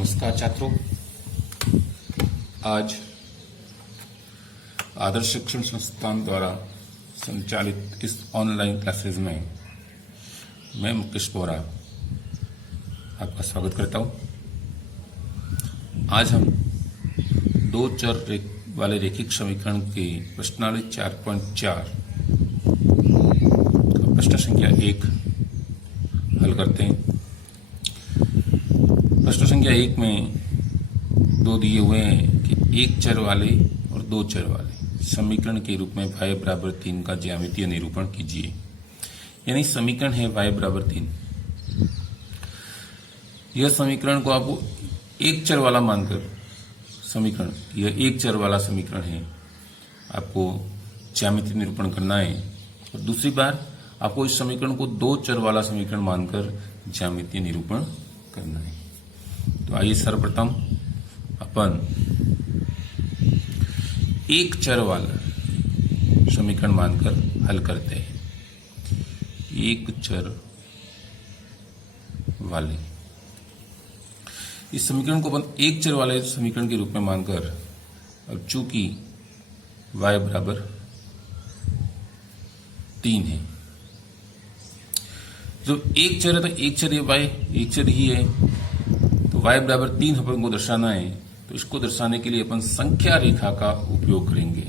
नमस्कार छात्रों। आज आदर्श शिक्षण संस्थान द्वारा संचालित इस ऑनलाइन क्लासेज में मैं मुकेश बोरा आपका स्वागत करता हूं। आज हम दो चर वाले रैखिक समीकरण के प्रश्नावली 4.4 प्रश्न संख्या 1 हल करते हैं। प्रश्न संख्या 1 में दो दिए हुए हैं कि एक चर वाले और दो चर वाले समीकरण के रूप में y बराबर 3 का ज्यामितीय निरूपण कीजिए। यानी समीकरण है y बराबर 3। यह समीकरण को आपको एक चर वाला मानकर समीकरण, यह एक चर वाला समीकरण है, आपको ज्यामितीय निरूपण करना है। और दूसरी बार आपको इस समीकरण को दो चर वाला समीकरण मानकर ज्यामितीय निरूपण करना है। तो आइए सर्वप्रथम अपन एक चर वाला समीकरण मानकर हल करते हैं। एक चर वाले इस समीकरण को अपन एक चर वाले समीकरण के रूप में मानकर, अब चूंकि y बराबर 3 है, जब एक चर है तो एक चर y एक चर ही है, तो y बराबर 3 अपन को दर्शाना है। तो इसको दर्शाने के लिए अपन संख्या रेखा का उपयोग करेंगे।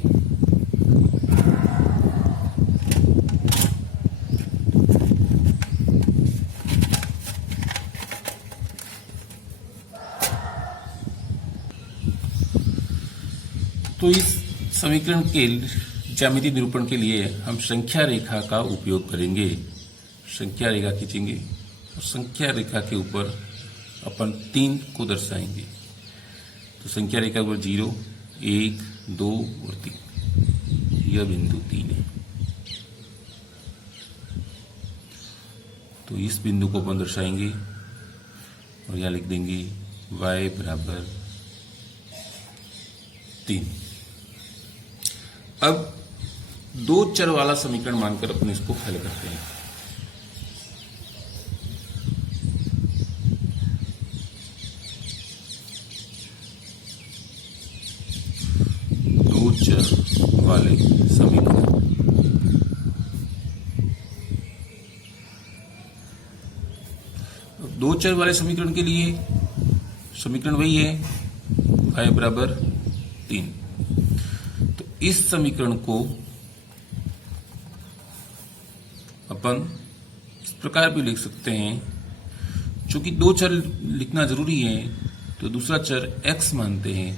तो इस समीकरण के ज्यामितीय निरूपण के लिए हम संख्या रेखा का उपयोग करेंगे। संख्या रेखा खींचेंगे और संख्या रेखा के ऊपर अपन 3 को दर्शाएंगे। तो संख्या रेखा ऊपर 0, 1, 2 और 3, यह बिंदु 3 है। तो इस बिंदु को अपन दर्शाएंगे और यहां लिख देंगे y बराबर 3। अब दो चर वाला समीकरण मानकर अपन इसको हल करते हैं। दो चर वाले समीकरण, दो चर वाले समीकरण के लिए समीकरण वही है y बराबर 3। तो इस समीकरण को अपन इस प्रकार भी लिख सकते हैं। चूंकि दो चर लिखना जरूरी है तो दूसरा चर x मानते हैं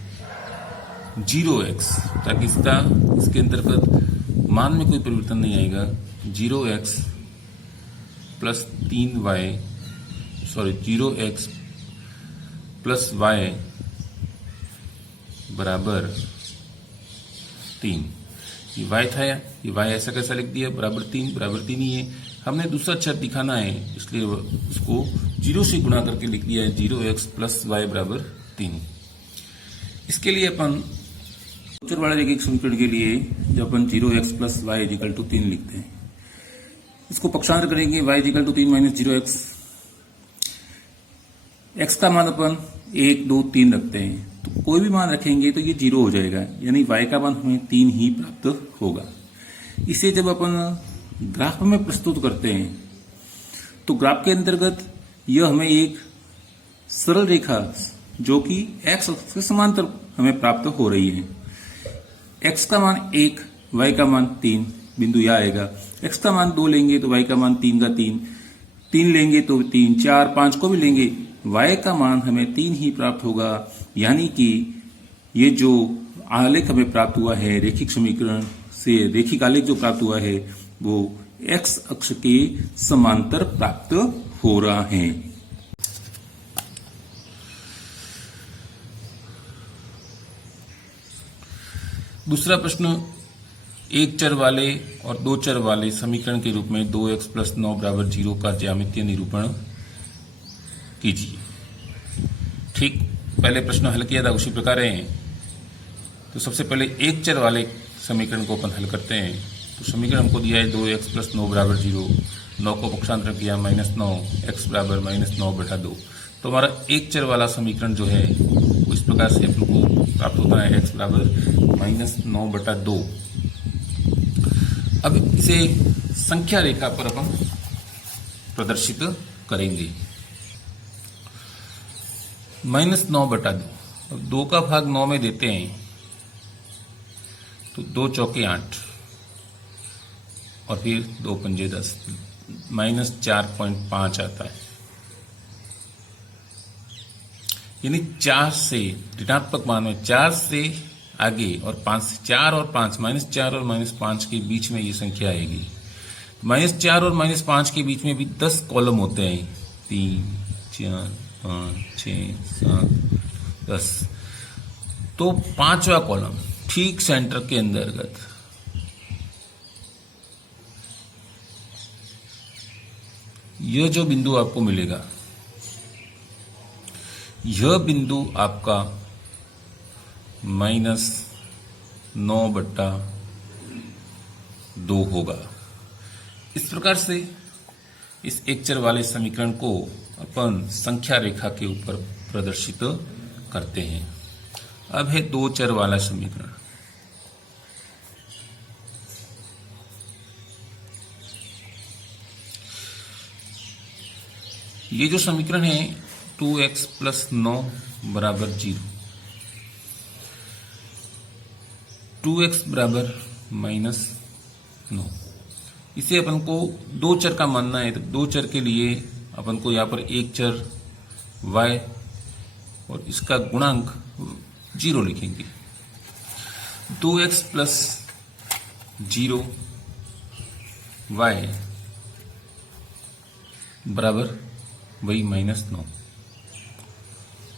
0x, ताकि इसके अंतर्गत मान में कोई परिवर्तन नहीं आएगा। 0x plus 3y, 0x plus y बराबर 3। ये y था, ये y ऐसा कैसा लिख दिया, बराबर 3 ही है। हमने दूसरा चर दिखाना है, इसलिए उसको 0 से गुणा करके लिख दिया है 0x प्लस y बराबर 3। इसके लिए अपन चर वाले रैखिक समीकरण के लिए जब अपन 0x plus y equal to 3 लिखते हैं, इसको पक्षांतर करेंगे y equal to 3 minus 0x। x का मान अपन 1, 2, 3 रखते हैं, तो कोई भी मान रखेंगे तो ये 0 हो जाएगा, यानी y का मान हमें 3 ही प्राप्त होगा। इसे जब अपन ग्राफ में प्रस्तुत करते हैं तो ग्राफ के अंतर्गत यह हमें एक सरल रेखा जो कि x अक्ष के समांतर हमें प्राप्त हो रही है। x का मान 1, y का मान 3, बिंदु यह आएगा। x का मान 2 लेंगे तो y का मान 3 का 3 लेंगे तो 3, 4, 5 को भी लेंगे, y का मान हमें 3 ही प्राप्त होगा। यानी कि ये जो आलेख हमें प्राप्त हुआ है रैखिक समीकरण से, रैखिक आलेख जो प्राप्त हुआ है वो x अक्ष के समांतर प्राप्त हो रहा है। दूसरा प्रश्न, एक चर वाले और दो चर वाले समीकरण के रूप में 2x प्लस 9 बराबर 0 का ज्यामितीय निरूपण कीजिए। ठीक पहले प्रश्न हल किया था उसी प्रकार है। तो सबसे पहले एक चर वाले समीकरण को अपन हल करते हैं। तो समीकरण हमको दिया है 2x प्लस 9 बराबर 0, 9 को पक्षांतर किया -9, x बराबर -9/2। तो हमारा एक चर वाला समीकरण जो है वो इस प्रकार से अपन को प्राप्त होता है, x बराबर -9/2। अब इसे संख्या रेखा पर अपन प्रदर्शित करेंगे। -9/2, अब 2 का भाग 9 में देते हैं तो 2 चौके 8 और फिर 2 पंजे 10, -4.5 आता है। यानी 4 से ऋणात्मक मान में 4 से आगे और 5 से 4 और 5, -4 और -5 के बीच में ये संख्या आएगी। -4 और -5 के बीच में भी 10 कॉलम होते हैं, 3, 4, 5, 6, 7, 10। तो 5वां कॉलम ठीक सेंटर के अंतर्गत यह जो बिंदु आपको मिलेगा, यह बिंदु आपका -9/2 होगा। इस प्रकार से इस एक चर वाले समीकरण को अपन संख्या रेखा के ऊपर प्रदर्शित करते हैं। अब है दो चर वाला समीकरण। ये जो समीकरण है 2x + 9 = 0, 2x = -9। इसे अपन को दो चर का मानना है, तो दो चर के लिए अपन को यहां पर एक चर y और इसका गुणांक 0 लिखेंगे। 2x + 0 y बराबर वही -9।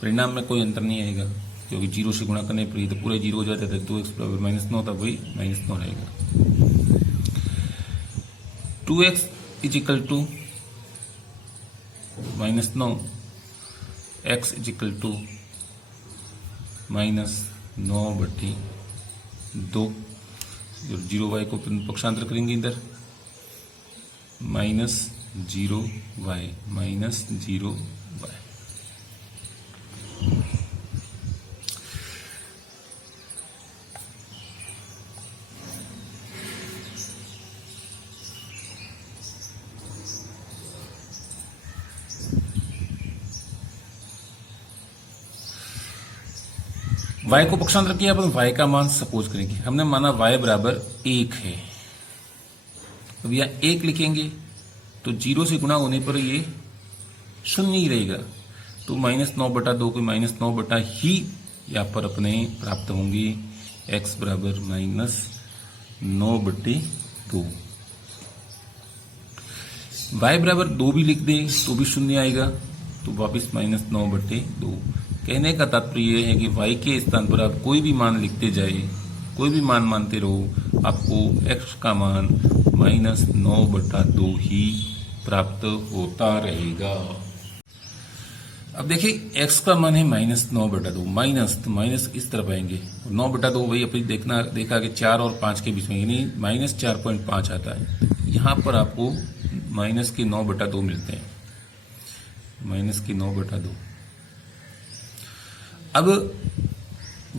परिणाम में कोई अंतर नहीं आएगा, क्योंकि 0 से गुणा करने पर ये तो पूरे 0 हो जाता है। 2x = -9 तब वही -9 रहेगा। 2x = -9, x = -9/2। 0y को पक्षांतर करेंगे इधर, -0y -0y। y को पक्षांतर किया, अपन y का मान सपोज करेंगे। हमने माना y बराबर 1 है। अब यहां 1 लिखेंगे तो 0 से गुणा होने पर ये 0 ही रहेगा। तो -9/2 को -9 ही यहां पर अपने प्राप्त होंगे। x बराबर -9/2। y बराबर 2 भी लिख दें तो भी 0 आएगा, तो वापिस -9/2। कहने का तात्पर्य यह है कि y के स्थान पर आप कोई भी मान लिखते जाए, कोई भी मान मानते रहो, आपको x का मान -9/2 ही प्राप्त होता रहेगा। अब देखिए x का मान है -9/2, तो माइनस इस तरफ आएंगे। 9/2 वही अपनी देखा कि 4 और 5 के बीच में, यानी -4.5 आता है। यहां पर आपको -9/2 मिलते हैं, -9/2। अब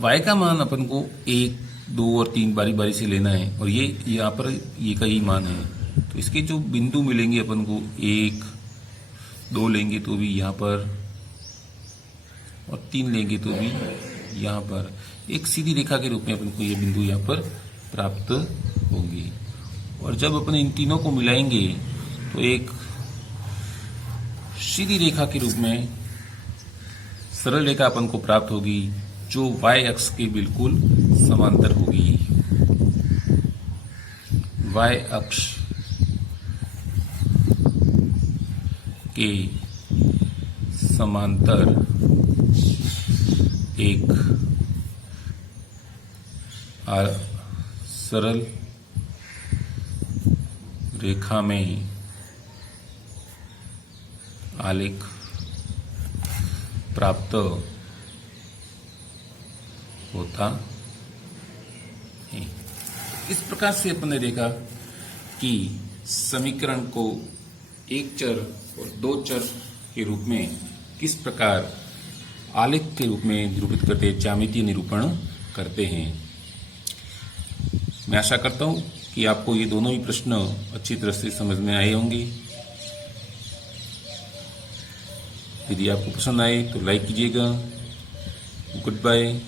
y का मान अपन को 1, 2 और 3 बारी बारी से लेना है, और ये यहाँ पर ये का ही मान है। तो इसके जो बिंदु मिलेंगे अपन को 1, 2 लेंगे तो भी यहाँ पर, और 3 लेंगे तो भी यहाँ पर। एक सीधी रेखा के रूप में अपन को ये बिंदु यहाँ पर प्राप्त होंगे। और जब अपन इन तीनों को मिलाएंगे तो एक सीधी रेखा के रूप में सरल रेखा अपन को प्राप्त होगी, जो y अक्ष के बिल्कुल समांतर होगी। y अक्ष के समांतर एक सरल रेखा में आलेख प्राप्त होता है। इस प्रकार से अपन ने देखा कि समीकरण को एक चर और दो चर के रूप में किस प्रकार आलेख के रूप में निरूपित करते, ज्यामितीय निरूपण करते हैं। मैं आशा करता हूं कि आपको ये दोनों ही प्रश्न अच्छी तरह से समझ में आए होंगे। यदि आपको पसंद आए तो लाइक कीजिएगा। Good bye.